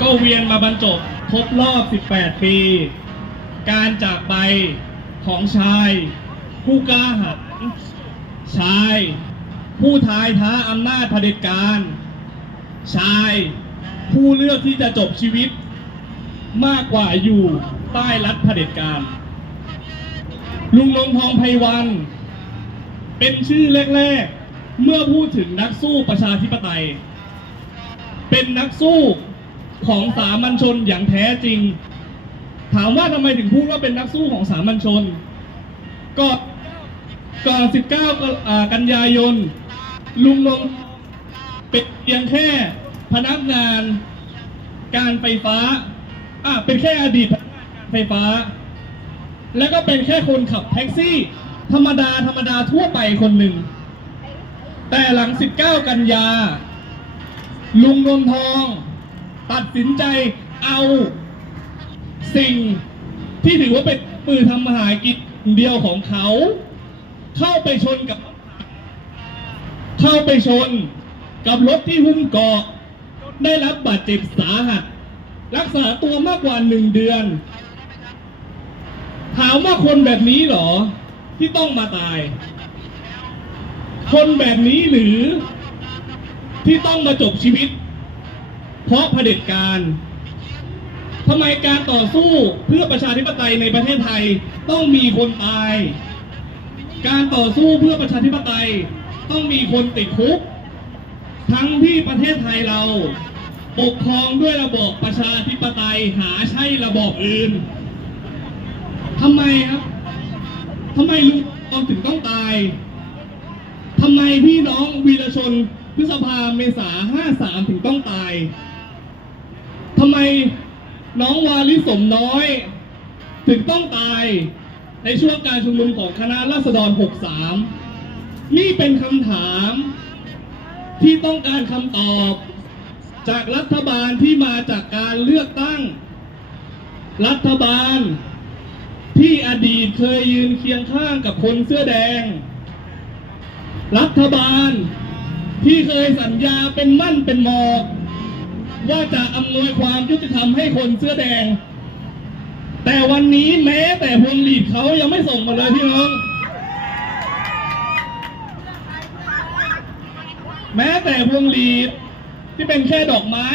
ก็เวียนมาบรรจบครบรอบ 18 ปี การจากไปของชาย ผู้กล้าหาญชาย ผู้ทายท้าอำนาจเผด็จการ ชาย ผู้เลือกที่จะจบชีวิต มากกว่าอยู่ใต้รัฐเผด็จการ ลุงลงทองไพวัน เป็นชื่อแรกๆ เมื่อพูดถึงนักสู้ประชาธิปไตย เป็นนักสู้ ของสามัญชนอย่างแท้จริง ถามว่าทำไมถึงพูดว่าเป็นนักสู้ของสามัญชน ก็ก่อน 19กอ่ากันยายน ลุงลงเป็นเพียงแค่พนักงานการไฟฟ้า อะ เป็นแค่อดีตพนักงานการไฟฟ้า แล้วก็เป็นแค่คนขับแท็กซี่ ธรรมดาธรรมดาทั่วไปคนหนึ่ง แต่หลัง 19 กันยา ลุงนนทอง ตัดสินใจเอาสิ่งที่ถือว่าเป็นมือทำมาหากินเดียวของเขา เข้าไปชนกับ เข้าไปชนกับรถที่หุ้มเกาะ ได้รับบาดเจ็บสาหัส รักษาตัวมากกว่าหนึ่งเดือน ถามว่าคนแบบนี้หรอ ที่ต้องมาตาย คนแบบนี้หรือที่ต้องมาจบชีวิต เพราะเผด็จการทำไมการต่อสู้เพื่อประชาธิปไตยในประเทศไทยต้องมีคนตาย การต่อสู้เพื่อประชาธิปไตยต้องมีคนติดคุก ทั้งที่ประเทศไทยเรา ปกครองด้วยระบอบประชาธิปไตยหาใช่ระบอบอื่นทำไมครับทำไมลุงตองถึงต้องตายทำไมพี่น้องวีรชนพฤษภาเมษาห้าสามถึงต้องตายำไมน้องวาลิสมน้อย ถึงต้องตายในช่วงการชุมนุมของคณะราษฎร 63 นี่เป็นคำถามที่ต้องการคำตอบจากรัฐบาลที่มาจากการเลือกตั้ง รัฐบาลที่อดีตเคยยืนเคียงข้างกับคนเสื้อแดง รัฐบาลที่เคยสัญญาเป็นมั่นเป็นหมอก ว่าจะอำนวยความยุติธรรมให้คนเสื้อแดง แต่วันนี้แม้แต่พวงหลีดเขายังไม่ส่งมาเลยพี่น้อง แม้แต่พวงหลีดที่เป็นแค่ดอกไม้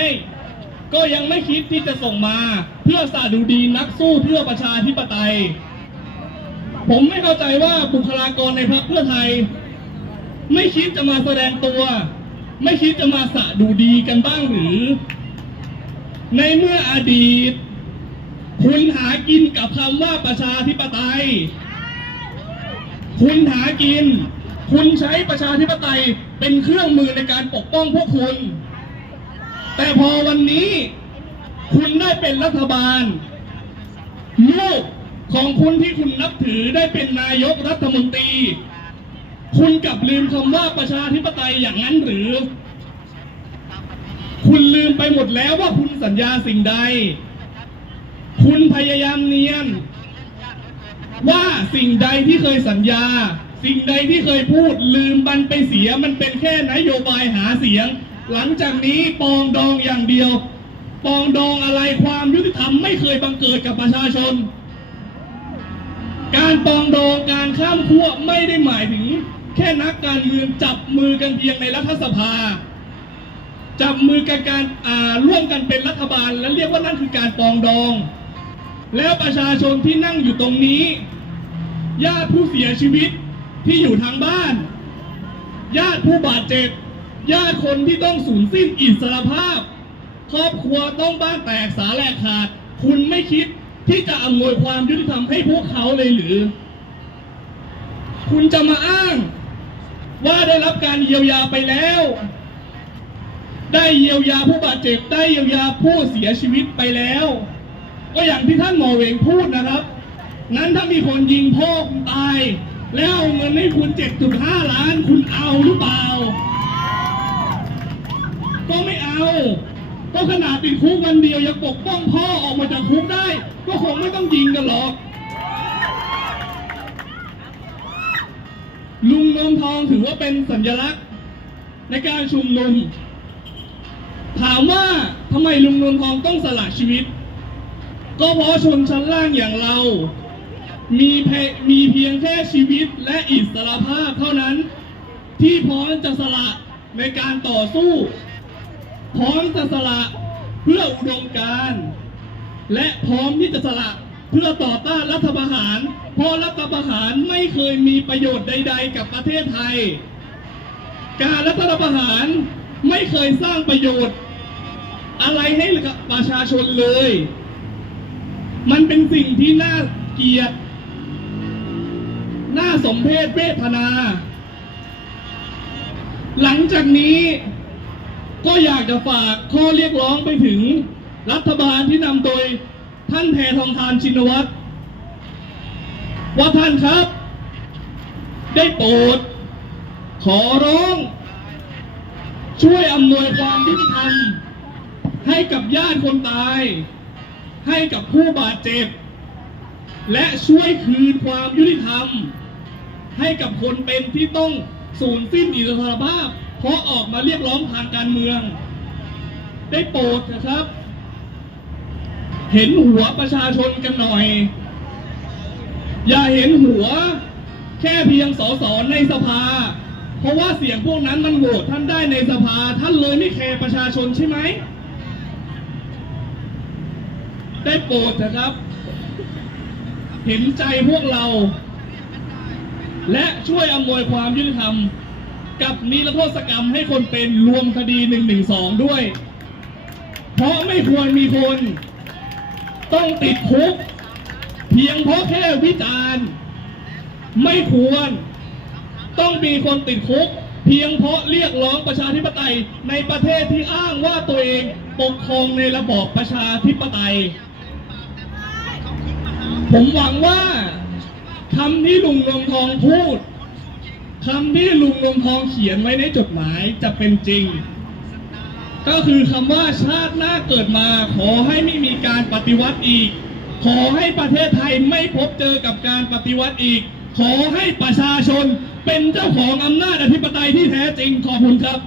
ก็ยังไม่คิดที่จะส่งมาเพื่อสาดุดีนักสู้เพื่อประชาธิปไตย ผมไม่เข้าใจว่าบุคลากรในพรรคเพื่อไทย ไม่คิดจะมาแสดงตัว ไม่คิดจะมาสะดูดีกันบ้างหรือ ในเมื่ออดีต คุณหากินกับคำว่าประชาธิปไตย คุณหากิน คุณใช้ประชาธิปไตยเป็นเครื่องมือในการปกป้องพวกคุณ แต่พอวันนี้คุณได้เป็นรัฐบาล ลูกของคุณที่คุณนับถือได้เป็นนายกรัฐมนตรี คุณกลับลืมคำว่าประชาธิปไตยอย่างนั้นหรือ คุณลืมไปหมดแล้วว่าคุณสัญญาสิ่งใด คุณพยายามเนียน ว่าสิ่งใดที่เคยสัญญา สิ่งใดที่เคยพูดลืมมันไปเสียมันเป็นแค่นโยบายหาเสียง หลังจากนี้ปองดองอย่างเดียว ปองดองอะไรความยุติธรรมไม่เคยบังเกิดกับประชาชน การปองดองการข้ามขั้วไม่ได้หมายถึง แค่นักการเมืองจับมือกันเพียงในรัฐสภา จับมือกันการอ่าร่วมกันเป็นรัฐบาล และเรียกว่านั่นคือการปองดอง แล้วประชาชนที่นั่งอยู่ตรงนี้ญาติผู้เสียชีวิตที่อยู่ทางบ้าน ญาติผู้บาดเจ็บ ญาติคนที่ต้องสูญสิ้นอิสรภาพ ครอบครัวต้องบ้านแตกสาแหลกขาด คุณไม่คิดที่จะอำนวยความยุติธรรมให้พวกเขาเลยหรือ คุณจะมาอ้างว่าได้รับการเยียวยาไปแล้ว ได้เยียวยาผู้บาดเจ็บ ได้เยียวยาผู้เสียชีวิตไปแล้ว ก็อย่างที่ท่านหมอเวงพูดนะครับ นั้นถ้ามีคนยิงพ่อคุณตาย แล้วเงินให้คุณ 7.5 ล้านคุณเอาหรือเปล่า ก็ไม่เอา ก็ขนาดติดคุกวันเดียวยังปกป้องพ่อออกมาจากคุกได้ ก็คงไม่ต้องยิงกันหรอกลุงนมทองถือว่าเป็นสัญลักษณ์ในการชุมนุม ถามว่าทำไมลุงนวลทองต้องสละชีวิต ก็เพราะชนชั้นล่างอย่างเรา มีเพมีเพียงแค่ชีวิตและอิสรภาพเท่านั้น ที่พร้อมจะสละในการต่อสู้ พร้อมจะสละเพื่ออุดมการณ์และพร้อมที่จะสละเพื่อต่อต้านรัฐประหาร เพราะรัฐประหารไม่เคยมีประโยชน์ใด ๆ กับประเทศไทย การรัฐประหารไม่เคยสร้างประโยชน์ อะไรให้กับประชาชนเลย มันเป็นสิ่งที่น่าเกลียด น่าสมเพชเวทนา หลังจากนี้ก็อยากจะฝากข้อเรียกร้องไปถึงรัฐบาลที่นำโดยท่านแพทองทานชินวัตรว่าท่านครับ ได้โปรดขอร้อง ช่วยอำนวยความยุติธรรม ให้กับญาติคนตาย ให้กับผู้บาดเจ็บ และช่วยคืนความยุติธรรม ให้กับคนเป็นที่ต้องสูญสิ้นอิสรภาพ เพราะออกมาเรียกร้องทางการเมือง ได้โปรดนะครับ เห็นหัวประชาชนกันหน่อย อย่าเห็นหัวแค่เพียงสสในสภา เพราะว่าเสียงพวกนั้นมันโหวตท่านได้ในสภา ท่านเลยไม่แคร์ประชาชนใช่ไหม ได้โปรดนะครับ เห็นใจพวกเรา และช่วยอำนวยความยุติธรรม กับนิรโทษกรรมให้คนเป็นรวมคดี 112 ด้วย เพราะไม่ควรมีคน ต้องติดคุก เพียงเพราะแค่วิจารณ์ ไม่ควร ต้องมีคนติดคุกเพียงเพราะเรียกร้องประชาธิปไตยในประเทศที่อ้างว่าตัวเองปกครองในระบอบประชาธิปไตย ผมหวังว่าคำที่ลุงนวงทองพูดคำที่ลุงนวงทองเขียนไว้ในจดหมายจะเป็นจริง ก็คือคำว่าชาติหน้าเกิดมา ขอให้ไม่มีการปฏิวัติอีก ขอให้ประเทศไทยไม่พบเจอกับการปฏิวัติอีก ขอให้ประชาชนเป็นเจ้าของอำนาจอธิปไตยที่แท้จริงขอบคุณครับ